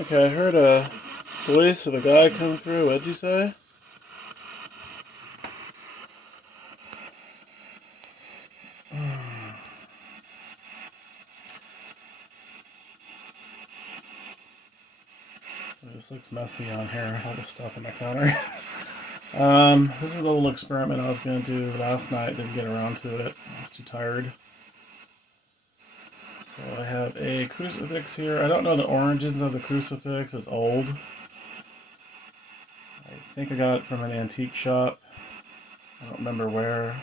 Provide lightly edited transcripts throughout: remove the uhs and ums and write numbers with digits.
Okay, I heard a voice of a guy come through. What'd you say? This looks messy on here. All the stuff on my counter. This is a little experiment I was going to do last night. Didn't get around to it. I was too tired. So I have a crucifix here. I don't know the origins of the crucifix. It's old. I think I got it from an antique shop. I don't remember where.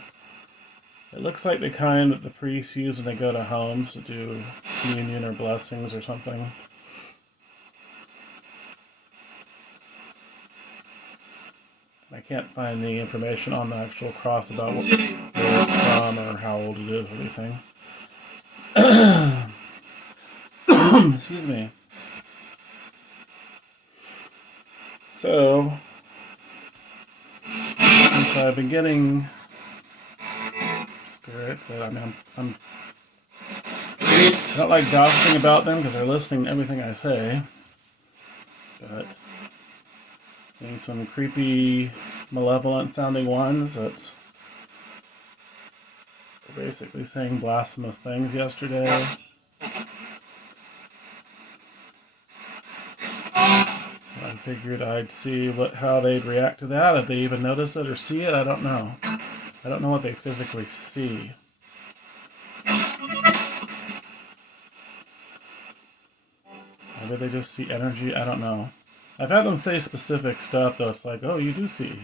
It looks like the kind that the priests use when they go to homes to do communion or blessings or something. I can't find any information on the actual cross about where it's from or how old it is or anything. Excuse me. So, since I've been getting spirits, I don't like gossiping about them because they're listening to everything I say. But getting some creepy, malevolent sounding ones that's basically saying blasphemous things yesterday. I figured I'd see how they'd react to that, if they even notice it or see it. I don't know. I don't know what they physically see. Maybe they just see energy. I don't know. I've had them say specific stuff though. It's like, oh, you do see.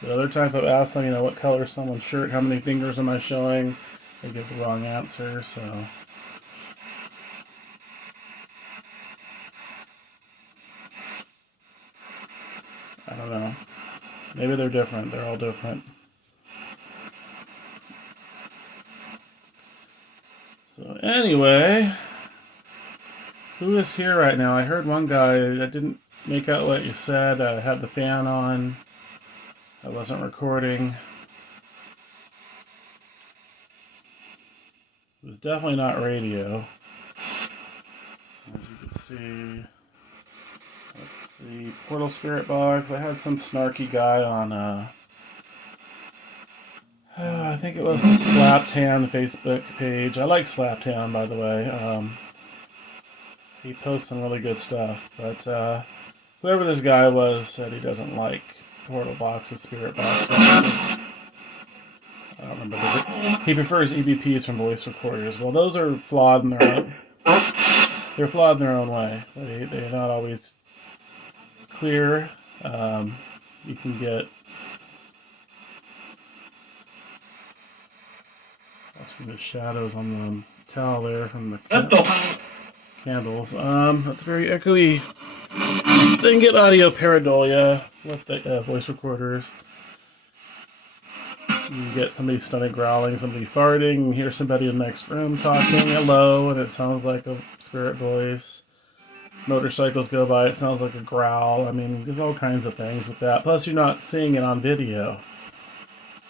But other times I've asked them, what color is someone's shirt, how many fingers am I showing? They give the wrong answer, so. I don't know. Maybe they're different. They're all different. So anyway, who is here right now? I heard one guy that didn't make out what you said. I had the fan on. I wasn't recording. It was definitely not radio. As you can see, that's the Portal Spirit box. I had some snarky guy on, I think it was the Slapped Hand Facebook page. I like Slapped Hand, by the way. He posts some really good stuff, but whoever this guy was said he doesn't like portal boxes, spirit boxes. I don't remember. He prefers EVPs from voice recorders. Well, those are flawed in their own. They're flawed in their own way. They're not always clear. You can get. Watching the shadows on the towel there from the candles. That's very echoey. Then get audio pareidolia with the voice recorders. You can get somebody's stomach growling, somebody farting, and hear somebody in the next room talking hello, and it sounds like a spirit voice. Motorcycles go by, it sounds like a growl. I mean, there's all kinds of things with that. Plus, you're not seeing it on video.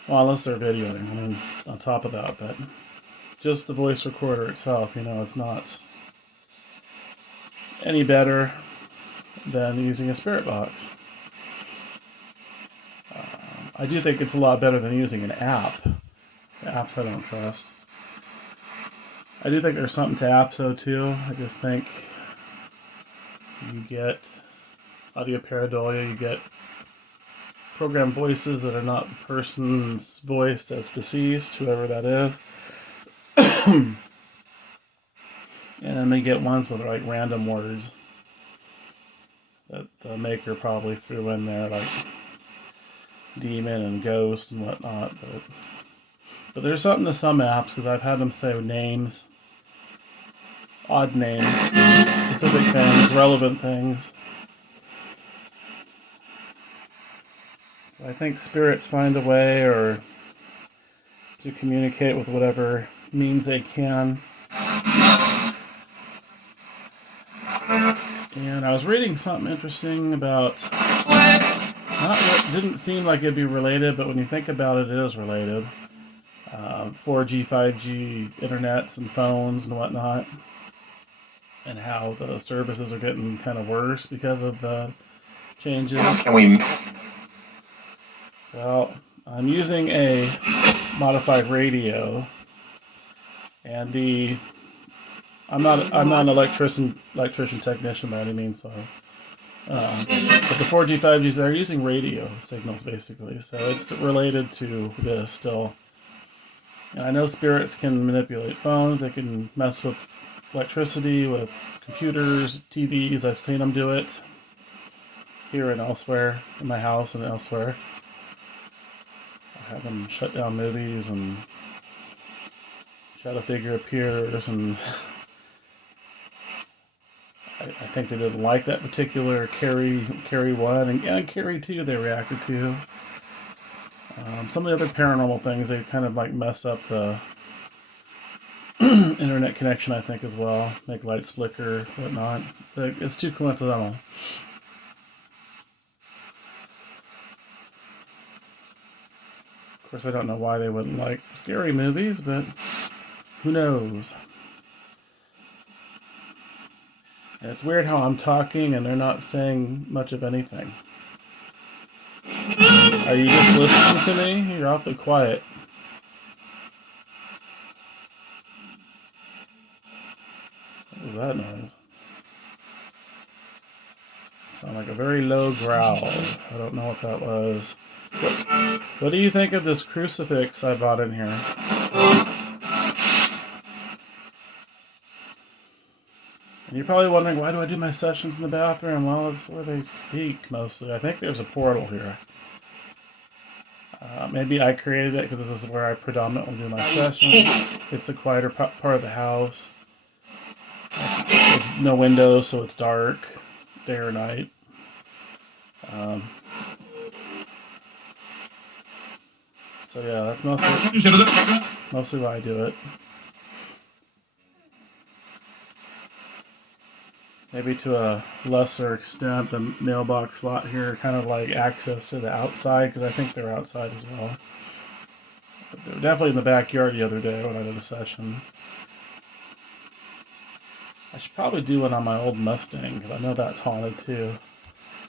Well, unless they're videoing, on top of that, but just the voice recorder itself, it's not any better than using a spirit box. I do think it's a lot better than using an app. The apps I don't trust. I do think there's something to apps though too. I just think you get audio pareidolia, you get programmed voices that are not the person's voice that's deceased, whoever that is. And then they get ones with like random words that the maker probably threw in there, like demon and ghost and whatnot. But there's something to some apps because I've had them say names, odd names, specific things, relevant things. So I think spirits find a way or to communicate with whatever means they can. And I was reading something interesting about, didn't seem like it'd be related, but when you think about it, it is related. 4G, 5G internets and phones and whatnot, and how the services are getting kind of worse because of the changes. Can we? Well, I'm using a modified radio, and I'm not an electrician technician by any means, so. But the 4G, 5Gs, they're using radio signals basically, so it's related to this still. And I know spirits can manipulate phones, they can mess with electricity, with computers, TVs. I've seen them do it here and elsewhere, in my house and elsewhere. I have them shut down movies and Shadow Figure appears, and I think they didn't like that particular Carrie 1 and Carrie 2 they reacted to. Some of the other paranormal things, they kind of like mess up the internet connection, I think, as well. Make lights flicker, whatnot. It's too coincidental. Of course, I don't know why they wouldn't like scary movies, but who knows? And it's weird how I'm talking and they're not saying much of anything. Are you just listening to me? You're awfully quiet. What was that noise? Sounded like a very low growl. I don't know what that was. What do you think of this crucifix I bought in here? And you're probably wondering, why do I do my sessions in the bathroom? Well, it's where they speak mostly. I think there's a portal here. Maybe I created it because this is where I predominantly do my sessions. It's the quieter part of the house. It's no windows, so it's dark, day or night. So yeah, that's mostly why I do it. Maybe to a lesser extent, the mailbox slot here kind of like access to the outside, because I think they're outside as well. But they were definitely in the backyard the other day when I did a session. I should probably do one on my old Mustang, because I know that's haunted too.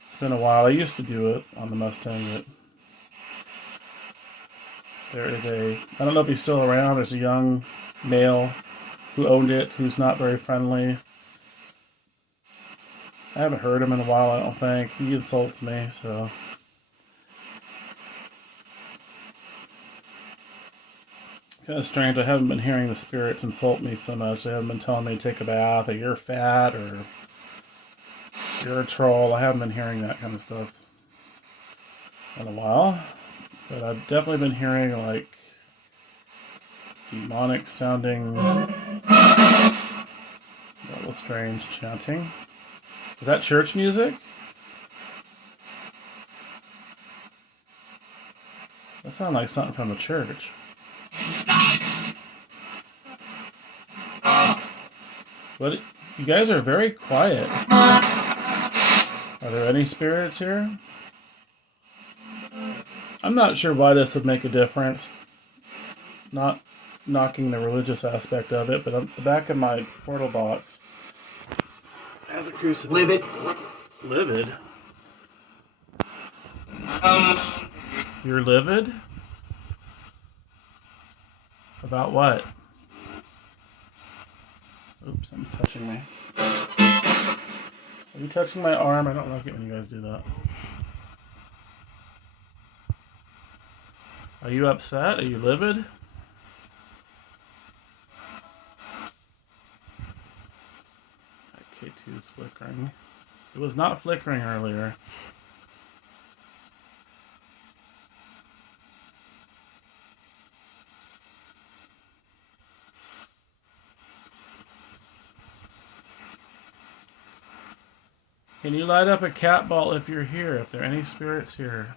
It's been a while. I used to do it on the Mustang, but there is I don't know if he's still around, there's a young male who owned it, who's not very friendly. I haven't heard him in a while, I don't think. He insults me, so. Kind of strange, I haven't been hearing the spirits insult me so much. They haven't been telling me to take a bath, or you're fat, or you're a troll. I haven't been hearing that kind of stuff in a while. But I've definitely been hearing, like, demonic sounding, that was strange, chanting. Is that church music? That sounds like something from a church. What? You guys are very quiet. Are there any spirits here? I'm not sure why this would make a difference. Not knocking the religious aspect of it, but on the back of my portal box has a crucifix. Livid. Livid? You're livid? About what? Oops, someone's touching me. Are you touching my arm? I don't like it when you guys do that. Are you upset? Are you livid? K2 is flickering. It was not flickering earlier. Can you light up a cat ball if you're here? If there are any spirits here?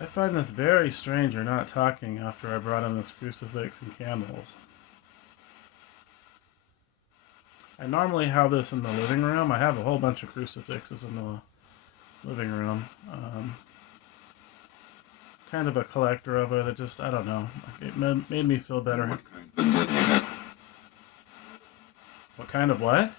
I find this very strange you're not talking after I brought in this crucifix and candles. I normally have this in the living room. I have a whole bunch of crucifixes in the living room. Kind of a collector of it. It just, I don't know. It made me feel better. What kind of what?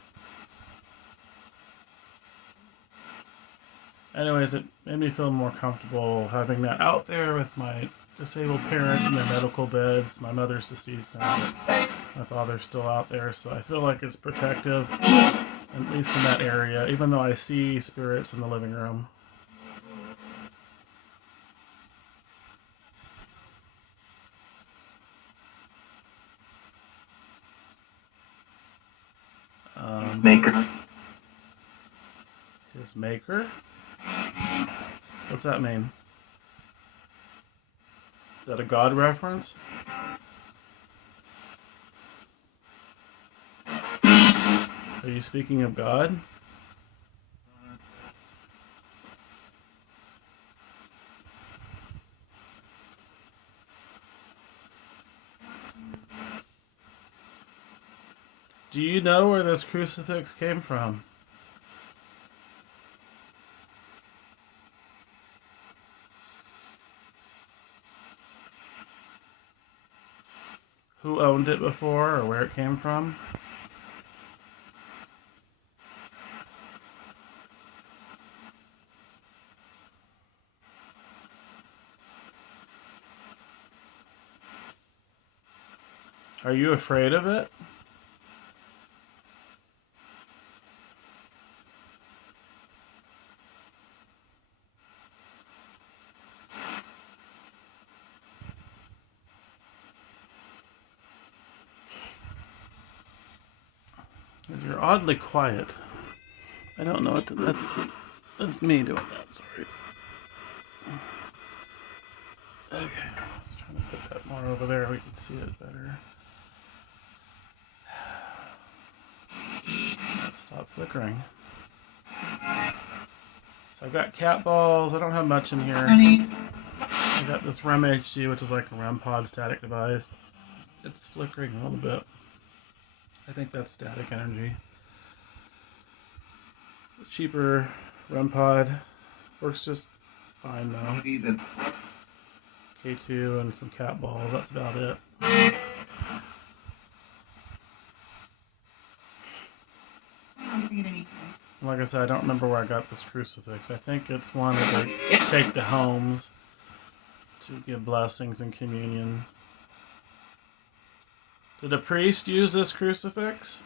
Anyways, it made me feel more comfortable having that out there with my disabled parents in their medical beds. My mother's deceased now, but my father's still out there, so I feel like it's protective, at least in that area, even though I see spirits in the living room. Maker. His maker? What's that mean? Is that a God reference? Are you speaking of God? Do you know where this crucifix came from? Who owned it before, or where it came from? Are you afraid of it? You're oddly quiet. I don't know what to, that's me doing that, sorry. Okay, I was trying to put that more over there, we can see it better. Stop flickering. So I've got cat balls, I don't have much in here. I got this REM HD, which is like a REM pod static device. It's flickering a little bit. I think that's static energy. The cheaper REM pod works just fine though. K2 and some cat balls, that's about it. Like I said, I don't remember where I got this crucifix. I think it's one that they take to homes to give blessings and communion. Did a priest use this crucifix?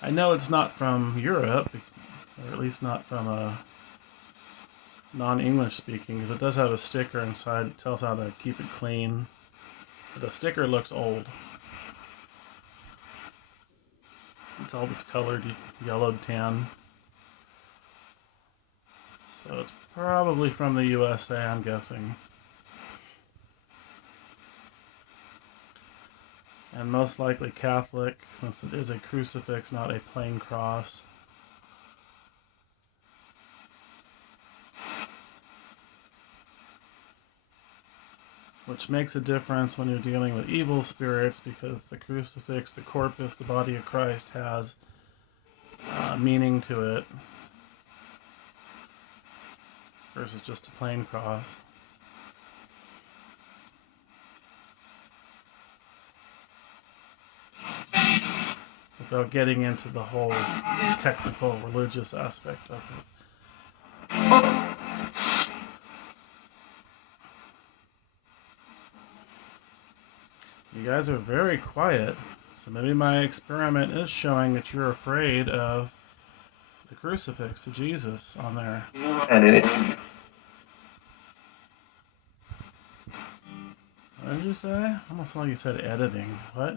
I know it's not from Europe, or at least not from a non-English speaking, because it does have a sticker inside that tells how to keep it clean. But the sticker looks old. It's all discolored, yellowed tan. So it's probably from the USA, I'm guessing. And most likely Catholic, since it is a crucifix, not a plain cross. Which makes a difference when you're dealing with evil spirits, because the crucifix, the corpus, the body of Christ, has meaning to it versus just a plain cross. Without getting into the whole technical religious aspect of it. You guys are very quiet, so maybe my experiment is showing that you're afraid of the crucifix of Jesus on there. What did you say? Almost like you said editing. What?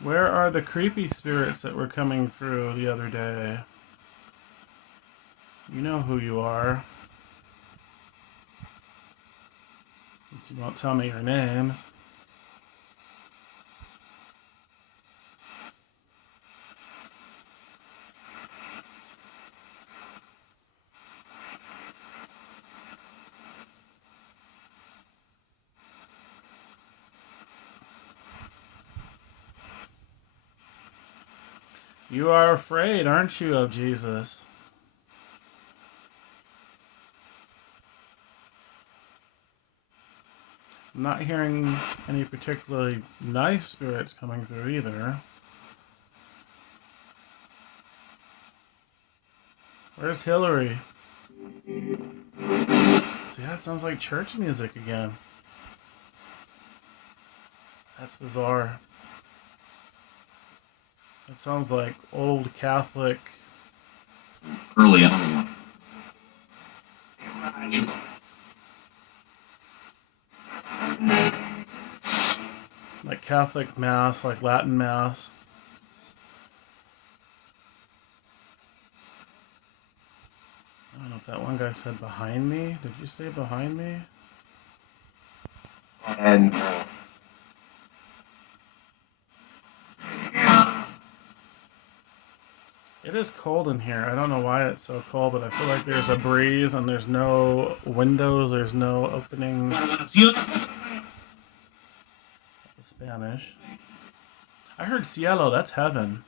Where are the creepy spirits that were coming through the other day? You know who you are. You won't tell me your names. You are afraid, aren't you, of Jesus? I'm not hearing any particularly nice spirits coming through either. Where's Hillary? See, that sounds like church music again. That's bizarre. That sounds like old Catholic. Early on. Like Catholic Mass, like Latin Mass. I don't know if that one guy said behind me. Did you say behind me? And It is cold in here. I don't know why it's so cold, but I feel like there's a breeze and there's no windows, there's no opening. Spanish. I heard cielo, that's heaven.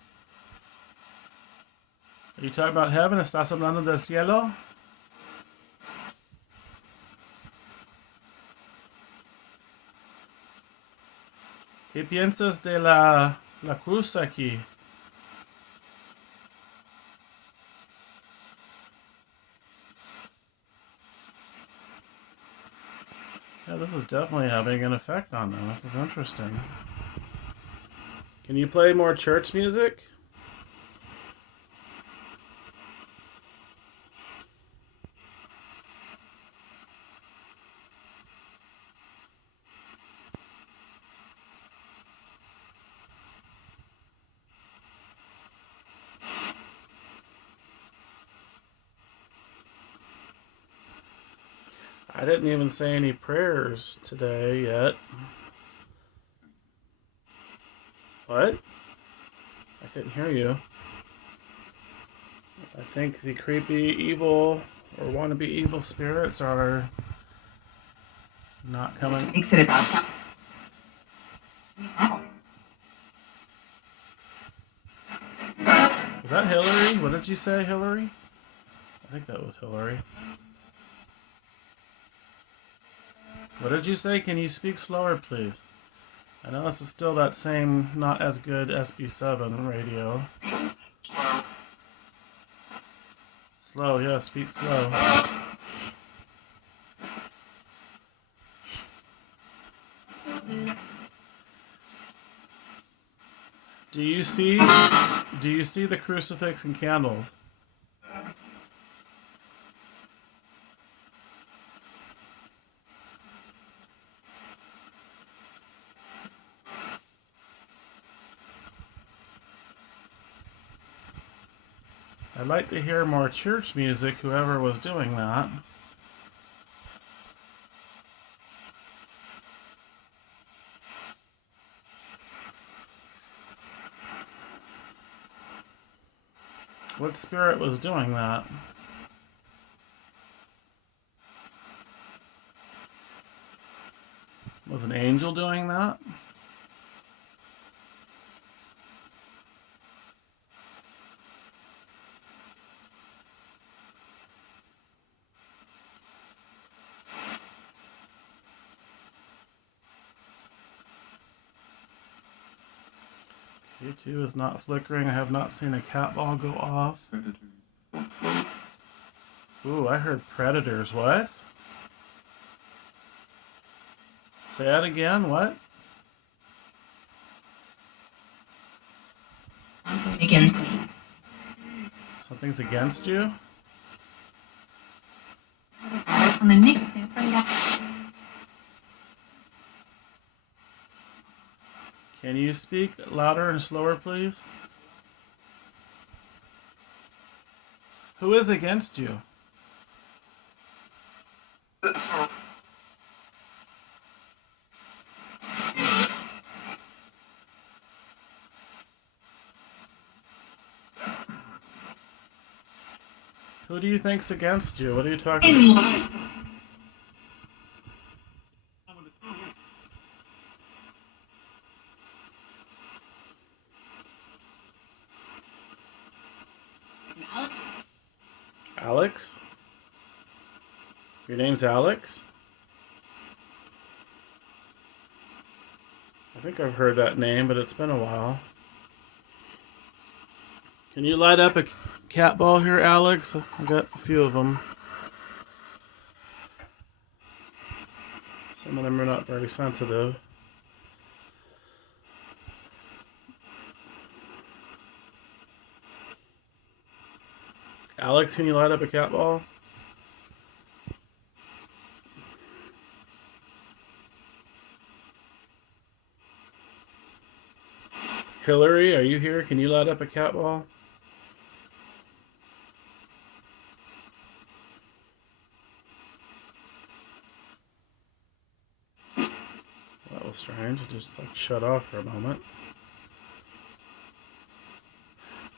Are you talking about heaven? ¿Estás hablando del cielo? ¿Qué piensas de la cruz aquí? Yeah, this is definitely having an effect on them. This is interesting. Can you play more church music? I didn't even say any prayers today yet. What? I couldn't hear you. I think the creepy evil or wannabe evil spirits are not coming. Is that Hillary? What did you say, Hillary? I think that was Hillary. What did you say? Can you speak slower, please? I know this is still that same not as good SB7 radio. Slow, yeah, speak slow. Do you see the crucifix and candles? I'd like to hear more church music, whoever was doing that. What spirit was doing that? Was an angel doing that? K2 is not flickering. I have not seen a cat ball go off. Ooh, I heard predators. What? Say that again. What? against me? Something's against you? From the Nick. Can you speak louder and slower, please? Who is against you? Who do you think's against you? What are you talking In about? life. Alex? Alex? Your name's Alex? I think I've heard that name, but it's been a while. Can you light up a cat ball here, Alex? I've got a few of them. Some of them are not very sensitive. Alex, can you light up a cat ball? Hillary, are you here? Can you light up a cat ball? That was strange. It just like shut off for a moment.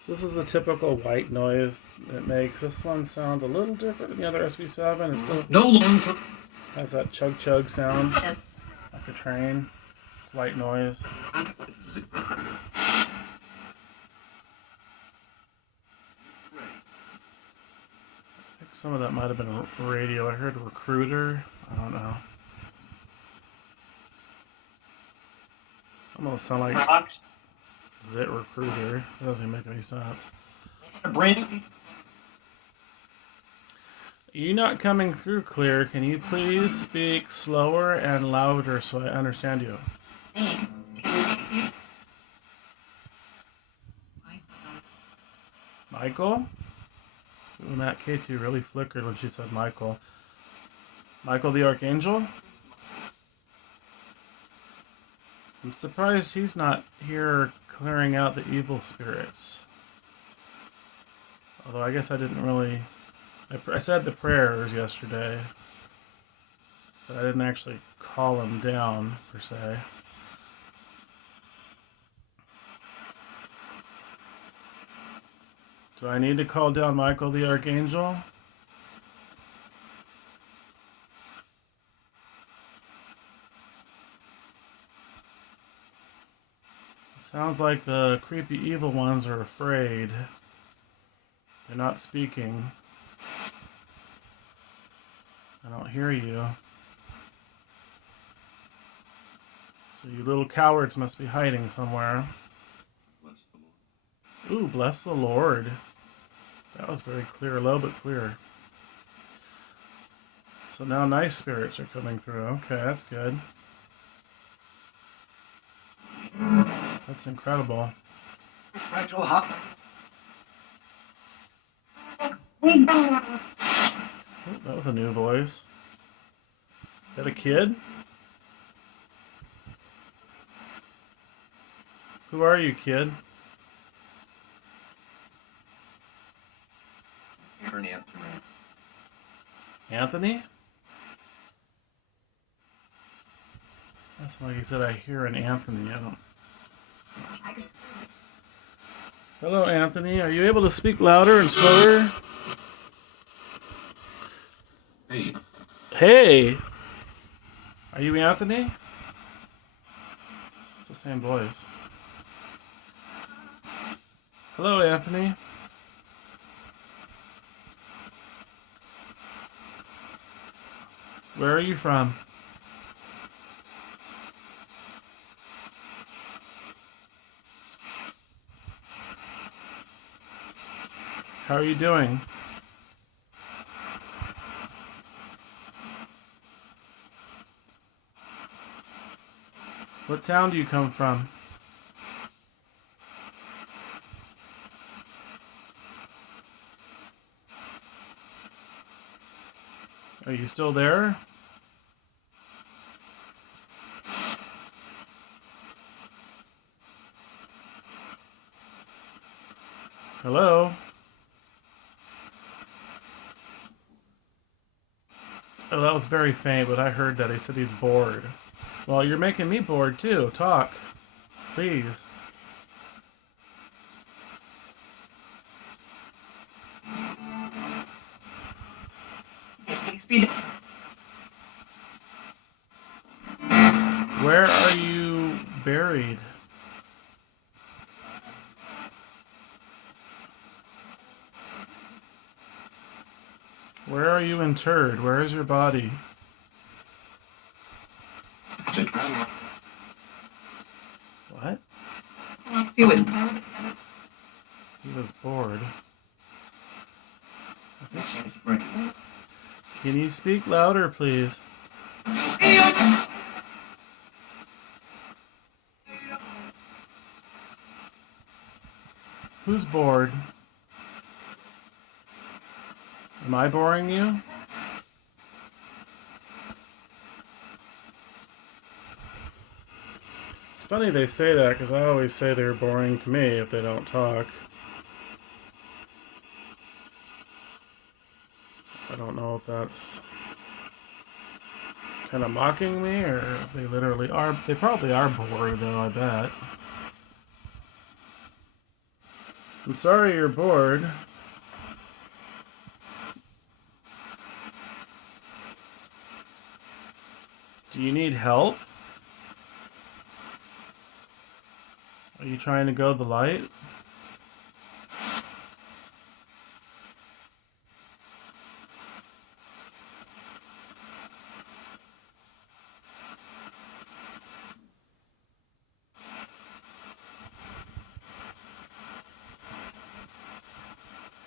So this is the typical white noise it makes. This one sounds a little different than the other SB7. It still No longer. has that chug chug sound Yes. like a train. It's white noise. I think some of that might have been a radio. I heard recruiter. I don't know. I'm gonna sound like Zit recruiter. It doesn't make any sense. Brandon. You're not coming through clear. Can you please speak slower and louder so I understand you? Michael? Ooh, Matt K2 really flickered when she said Michael. Michael the Archangel? I'm surprised he's not here clearing out the evil spirits. Although I guess I didn't really... I said the prayers yesterday, but I didn't actually call him down, per se. Do I need to call down Michael the Archangel? Sounds like the creepy evil ones are afraid. They're not speaking. I don't hear you. So you little cowards must be hiding somewhere. Ooh, bless the Lord. That was very clear, low but clear. So now nice spirits are coming through. Okay, that's good. That's incredible. Rachel, Ooh, that was a new voice. Is that a kid? Who are you, kid? Anthony? That's like you said, I hear an Anthony. I don't. Hello, Anthony. Are you able to speak louder and slower? Hey. Hey! Are you Anthony? It's the same voice. Hello, Anthony. Where are you from? How are you doing? What town do you come from? Are you still there? Hello? Oh, that was very faint, but I heard that. He said he's bored. Well, you're making me bored too. Talk. Please. Speed. Where are you buried? Where are you interred? Where is your body? What? He was. He was bored. Can you speak louder, please? Who's bored? Am I boring you? It's funny they say that because I always say they're boring to me if they don't talk. I don't know if that's kind of mocking me or if they literally are. They probably are bored though, I bet. I'm sorry you're bored. Do you need help? Are you trying to go the light?